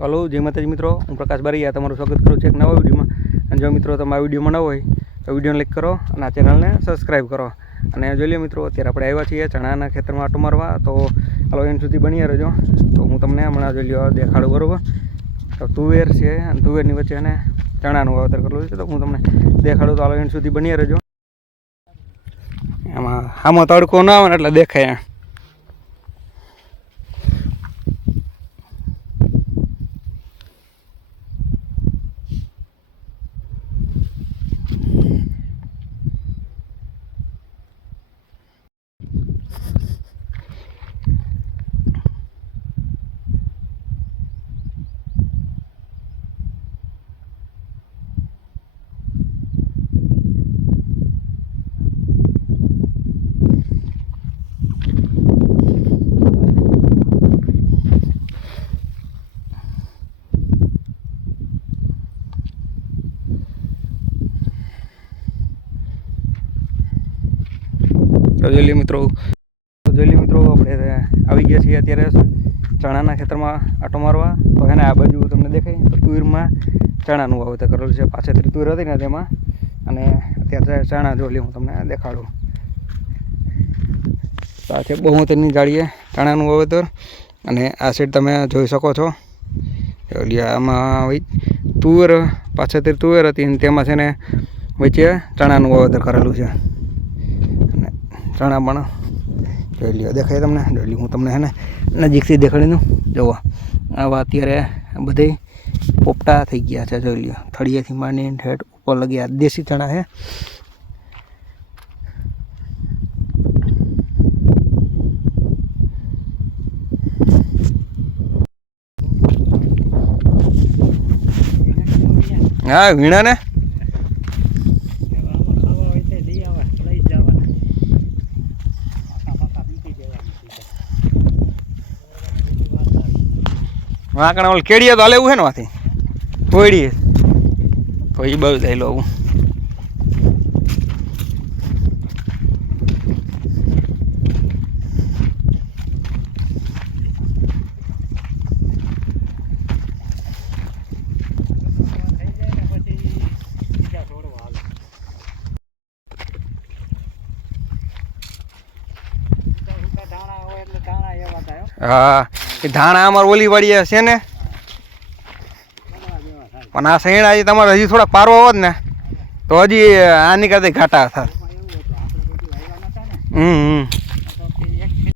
ચાલો જય માતાજી મિત્રો. હું પ્રકાશ બારીયા તમારું સ્વાગત કરું છું એક નવા વિડીયોમાં. અને જો મિત્રો તમે આ વિડીયોમાં ન હોય, તો વિડીયોને લાઈક કરો અને આ ચેનલને સબસ્ક્રાઈબ કરો. અને જોઈ લો મિત્રો, અત્યારે આપણે આવ્યા છીએ ચણાના ખેતરમાં આટો મારવા. તો હલો એમ સુધી બની રહેજો. તો હું તમને હમણાં જોઈ લો દેખાડું બરાબર. તો તુવેર છે અને તુવેરની વચ્ચે એને ચણાનું વાવેતર કરેલું છે. તો હું તમને દેખાડું. તો હલો એમ સુધી બની રહેજો. એમાં આમાં તડકો ના આવે ને એટલે દેખાય તો મિત્રો. તો મિત્રો, આપણે આવી ગયા છીએ અત્યારે ચણાના ખેતરમાં આટો મારવા. તો એને આ બાજુ તમને દેખાય, તો તુવેરમાં ચણાનું વાવેતર કરેલું છે. પાછળથી તુવેર હતી ને તેમાં. અને અત્યારે ચણા જોઈ હું તમને દેખાડું. તો આ છે બહુતેરની જાળીએ ચણાનું વાવેતર. અને આ સાઈડ તમે જોઈ શકો છો. આમાં હોય તુવેર, પાછળથી તુવેર હતી અને તેમાં છે ને વચ્ચે ચણાનું વાવેતર કરેલું છે. ચણા પણ જોઈ લ્યો. દેખાય તમને? લ્યો. હું તમને હે ને નજીકથી દેખાડી દઉં. જુઓ આવા અત્યારે બધે પોપટા થઈ ગયા છે, જોઈ લ્યો. થળિયાથી માંડીને ઠેઠ ઉપર લગી દેશી ચણા છે હા, વીણા ને? વાંકણા ઓલ કેડીએ તો હાલે એવું છે ને વાથી તોડીએ તો એ બહુ થઈ લો આવું હા. ધાણા અમારે ઓલી વાળી છે ને? પણ આ સૈણા હજી તમારે હજી થોડા પારો હોત ને, તો હજી આની કરતા ઘાટા હતા હમ હમ.